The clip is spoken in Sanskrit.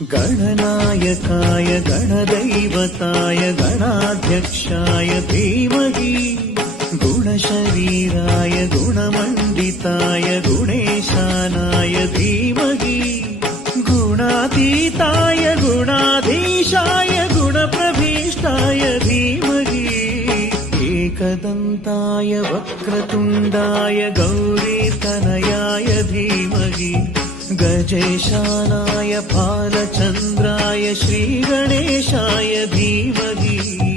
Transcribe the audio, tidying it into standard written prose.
गणनायकाय गणदैवताय गणाध्यक्षाय धीमहि गुणशरीराय गुणमण्डिताय गुणेशानाय धीमहि गुणातीताय गुणाधीशाय गुणप्रभीष्टाय धीमहि एकदन्ताय वक्रतुण्डाय गौरीतनयाय धीमहि गजेशानाय फालचन्द्राय श्रीगणेशाय धीमहि